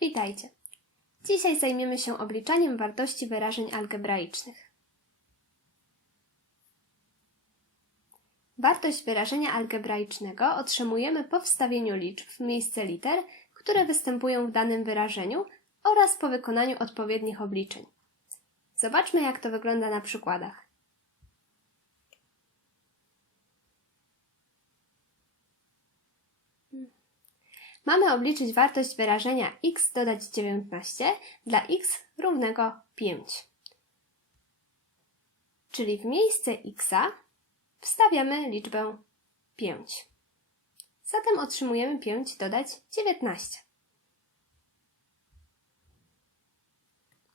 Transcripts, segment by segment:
Witajcie. Dzisiaj zajmiemy się obliczaniem wartości wyrażeń algebraicznych. Wartość wyrażenia algebraicznego otrzymujemy po wstawieniu liczb w miejsce liter, które występują w danym wyrażeniu oraz po wykonaniu odpowiednich obliczeń. Zobaczmy, jak to wygląda na przykładach. Mamy obliczyć wartość wyrażenia x dodać 19 dla x równego 5. Czyli w miejsce x wstawiamy liczbę 5. Zatem otrzymujemy 5 dodać 19.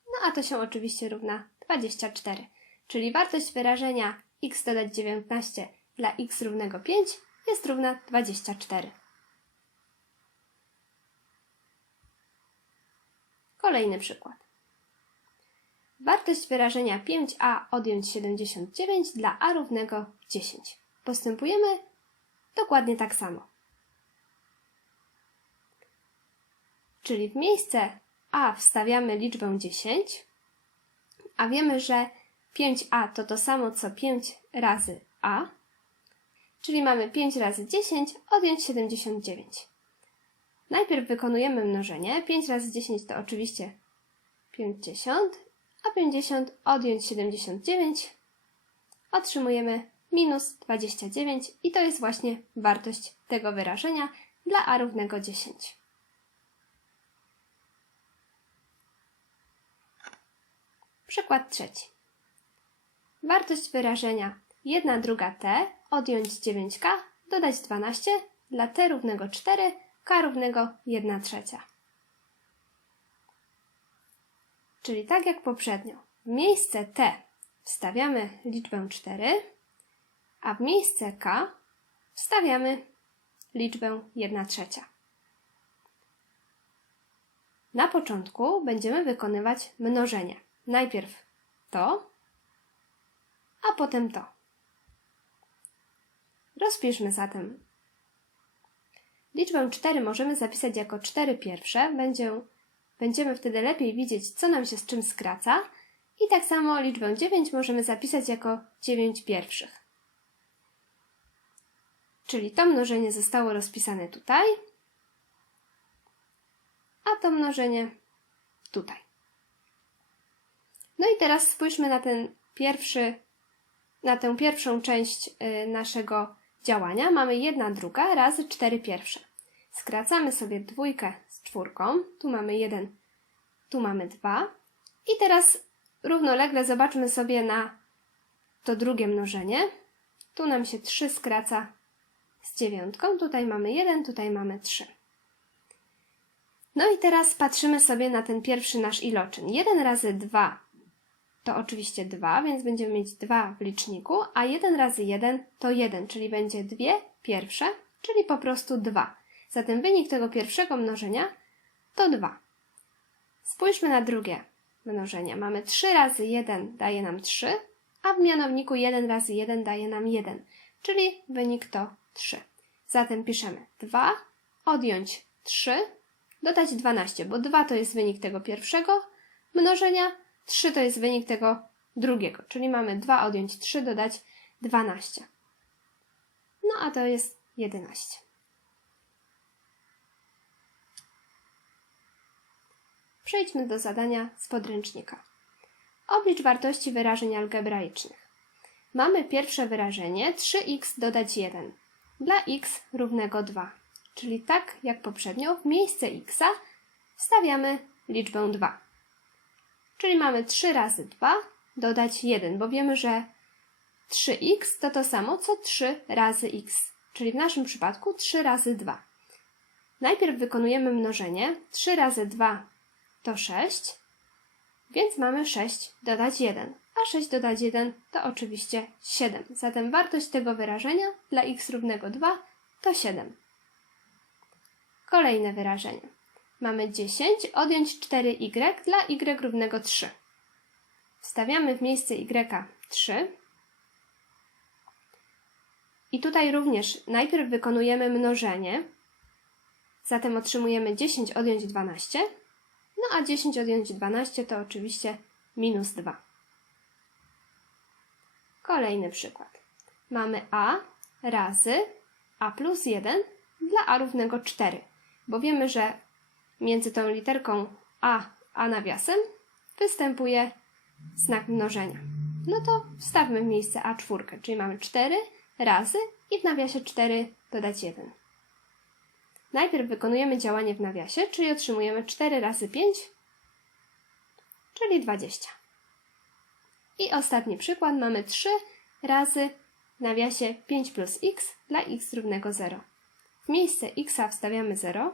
No a to się oczywiście równa 24. Czyli wartość wyrażenia x dodać 19 dla x równego 5 jest równa 24. Kolejny przykład. Wartość wyrażenia 5a odjąć 79 dla a równego 10. Postępujemy dokładnie tak samo. Czyli w miejsce a wstawiamy liczbę 10, a wiemy, że 5a to to samo co 5 razy a, czyli mamy 5 razy 10 odjąć 79. Najpierw wykonujemy mnożenie. 5 razy 10 to oczywiście 50, a 50 odjąć 79 otrzymujemy minus 29 i to jest właśnie wartość tego wyrażenia dla a równego 10. Przykład trzeci. Wartość wyrażenia 1 druga t odjąć 9k dodać 12 dla t równego 4 k równego 1 trzecia. Czyli tak jak poprzednio, w miejsce t wstawiamy liczbę 4, a w miejsce k wstawiamy liczbę 1 trzecia. Na początku będziemy wykonywać mnożenie. Najpierw to, a potem to. Rozpiszmy zatem Liczbę 4 możemy zapisać jako 4 pierwsze. Będzie, będziemy wtedy lepiej widzieć, co nam się z czym skraca. I tak samo liczbę 9 możemy zapisać jako 9 pierwszych. Czyli to mnożenie zostało rozpisane tutaj, a to mnożenie tutaj. No i teraz spójrzmy na ten pierwszy, na tę pierwszą część y, naszego działania mamy jedna druga razy cztery pierwsze. Skracamy sobie dwójkę z czwórką. Tu mamy jeden, tu mamy dwa. I teraz równolegle zobaczmy sobie na to drugie mnożenie. Tu nam się 3 skraca z dziewiątką. Tutaj mamy 1, tutaj mamy 3. No i teraz patrzymy sobie na ten pierwszy nasz iloczyn. 1 razy 2 to oczywiście 2, więc będziemy mieć 2 w liczniku, a 1 razy 1 to 1, czyli będzie dwie pierwsze, czyli po prostu 2. Zatem wynik tego pierwszego mnożenia to 2. Spójrzmy na drugie mnożenie. Mamy 3 razy 1 daje nam 3, a w mianowniku 1 razy 1 daje nam 1, czyli wynik to 3. Zatem piszemy 2, odjąć 3, dodać 12, bo 2 to jest wynik tego pierwszego mnożenia, 3 to jest wynik tego drugiego, czyli mamy 2 odjąć 3, dodać 12. No a to jest 11. Przejdźmy do zadania z podręcznika. Oblicz wartości wyrażeń algebraicznych. Mamy pierwsze wyrażenie 3x dodać 1 dla x równego 2. Czyli tak jak poprzednio w miejsce x wstawiamy liczbę 2. Czyli mamy 3 razy 2 dodać 1, bo wiemy, że 3x to to samo co 3 razy x, czyli w naszym przypadku 3 razy 2. Najpierw wykonujemy mnożenie. 3 razy 2 to 6, więc mamy 6 dodać 1, a 6 dodać 1 to oczywiście 7. Zatem wartość tego wyrażenia dla x równego 2 to 7. Kolejne wyrażenie. Mamy 10, odjąć 4y dla y równego 3. Wstawiamy w miejsce y 3. I tutaj również najpierw wykonujemy mnożenie. Zatem otrzymujemy 10 odjąć 12. No a 10 odjąć 12 to oczywiście minus 2. Kolejny przykład. Mamy a razy a plus 1 dla a równego 4, bo wiemy, że między tą literką a a nawiasem występuje znak mnożenia. No to wstawmy w miejsce a4, czyli mamy 4 razy i w nawiasie 4 dodać 1. Najpierw wykonujemy działanie w nawiasie, czyli otrzymujemy 4 razy 5, czyli 20. I ostatni przykład mamy 3 razy w nawiasie 5 plus x dla x równego 0. W miejsce x wstawiamy 0.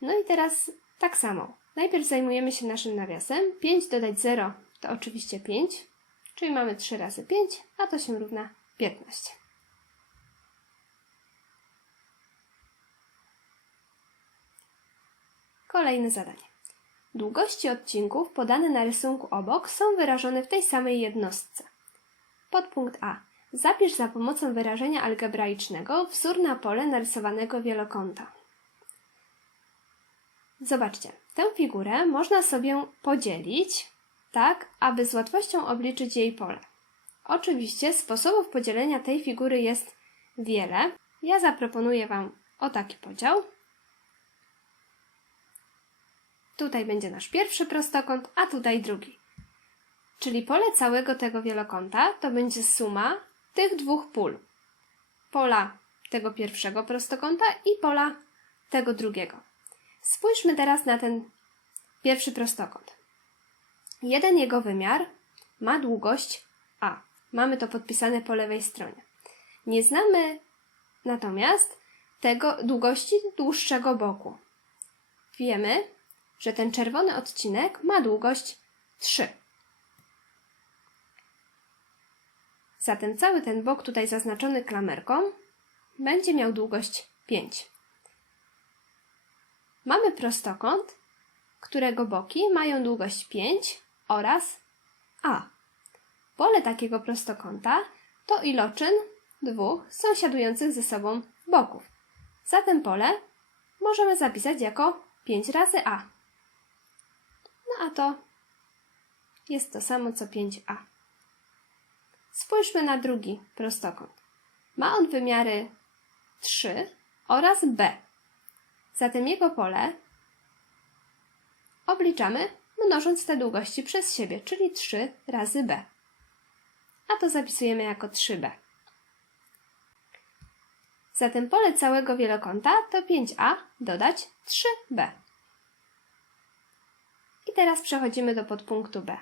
No i teraz tak samo. Najpierw zajmujemy się naszym nawiasem. 5 dodać 0 to oczywiście 5, czyli mamy 3 razy 5, a to się równa 15. Kolejne zadanie. Długości odcinków podane na rysunku obok są wyrażone w tej samej jednostce. Podpunkt A. Zapisz za pomocą wyrażenia algebraicznego wzór na pole narysowanego wielokąta. Zobaczcie, tę figurę można sobie podzielić tak, aby z łatwością obliczyć jej pole. Oczywiście sposobów podzielenia tej figury jest wiele. Ja zaproponuję Wam o taki podział. Tutaj będzie nasz pierwszy prostokąt, a tutaj drugi. Czyli pole całego tego wielokąta to będzie suma tych dwóch pól. Pola tego pierwszego prostokąta i pola tego drugiego. Spójrzmy teraz na ten pierwszy prostokąt. Jeden jego wymiar ma długość a. Mamy to podpisane po lewej stronie. Nie znamy natomiast tego długości dłuższego boku. Wiemy, że ten czerwony odcinek ma długość 3. Zatem cały ten bok tutaj zaznaczony klamerką będzie miał długość 5. Mamy prostokąt, którego boki mają długość 5 oraz a. Pole takiego prostokąta to iloczyn dwóch sąsiadujących ze sobą boków. Zatem pole możemy zapisać jako 5 razy a. No a to jest to samo co 5a. Spójrzmy na drugi prostokąt. Ma on wymiary 3 oraz b. Zatem jego pole obliczamy mnożąc te długości przez siebie, czyli 3 razy b. A to zapisujemy jako 3b. Zatem pole całego wielokąta to 5a dodać 3b. I teraz przechodzimy do podpunktu b.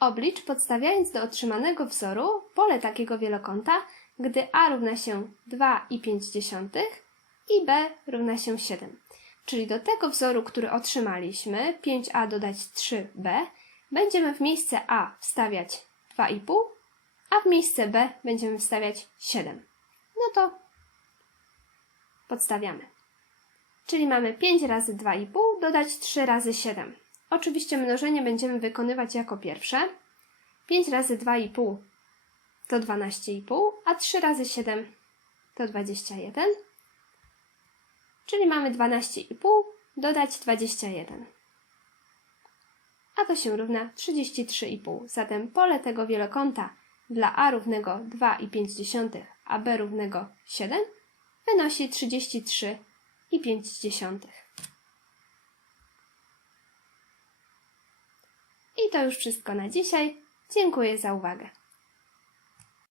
Oblicz, podstawiając do otrzymanego wzoru pole takiego wielokąta, gdy a równa się 2,5 i b równa się 7. Czyli do tego wzoru, który otrzymaliśmy, 5a dodać 3b, będziemy w miejsce a wstawiać 2,5, a w miejsce b będziemy wstawiać 7. No to podstawiamy. Czyli mamy 5 razy 2,5 dodać 3 razy 7. Oczywiście mnożenie będziemy wykonywać jako pierwsze. 5 razy 2,5 to 12,5, a 3 razy 7 to 21. Czyli mamy 12,5 dodać 21. A to się równa 33,5. Zatem pole tego wielokąta dla a równego 2,5, a b równego 7 wynosi 33,5. I to już wszystko na dzisiaj. Dziękuję za uwagę.